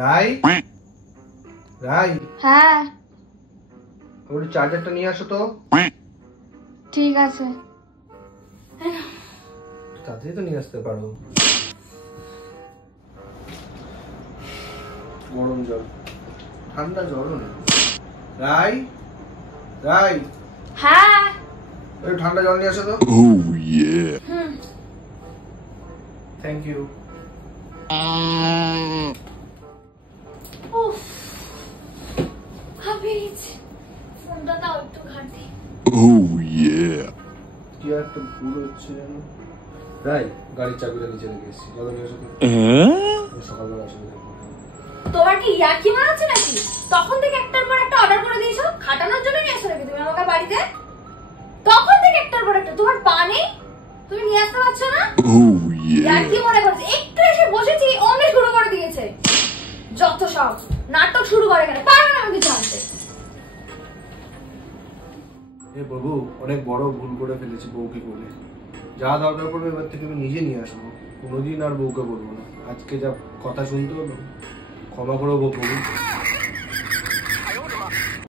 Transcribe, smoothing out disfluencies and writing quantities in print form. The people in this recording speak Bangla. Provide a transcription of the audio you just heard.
রাই রাই, হ্যাঁ ওর চার্জারটা নিয়ে আসো তো। ঠিক আছে। তাড়াতাড়ি তো নিয়ে আসতে পারো। গরম জল, ঠান্ডা জলও নেই। রাই রাই, হ্যাঁ ওই ঠান্ডা জল নিয়ে আসো তো। Oh yeah. Thank you. উফ হাফিজ, ফোনটা দাও একটু ঘাঁটি। Oh yeah. কি একটা ভুল হচ্ছে জানো। রাই, গাড়ির চাবিটা নিচে রেখে এসেছি, জল নিয়ে আসো তো। সকালবেলা আসবে। তোমার কি ইয়ার্কি মারাচ্ছে নাকি? তখন থেকে একটার পর একটা অর্ডার করে দিয়েছো, খাটানোর জন্য নিয়ে আসো নাকি তুমি আমাকে বাড়িতে? তখন থেকে একটার পর একটা, তোমার পা নেই? তুমি নিয়ে আসতে পারছো না? Oh yeah. ইয়ার্কি মনে করছে, একটু এসে বসেছি অমনি শুরু করে দিয়েছে। যত সব নাটক শুরু করে কেন, পারবে না আমাকে জানতে। হে প্রভু, অনেক বড় ভুল করে ফেলেছি বউকে বলে। যা দরকার পড়বে এবার থেকে আমি নিজে নিয়ে আসবো, কোনোদিন আর বউকে বলবো না। আজকে যা কথা শুনতে হলো, ক্ষমা করবো প্রভু।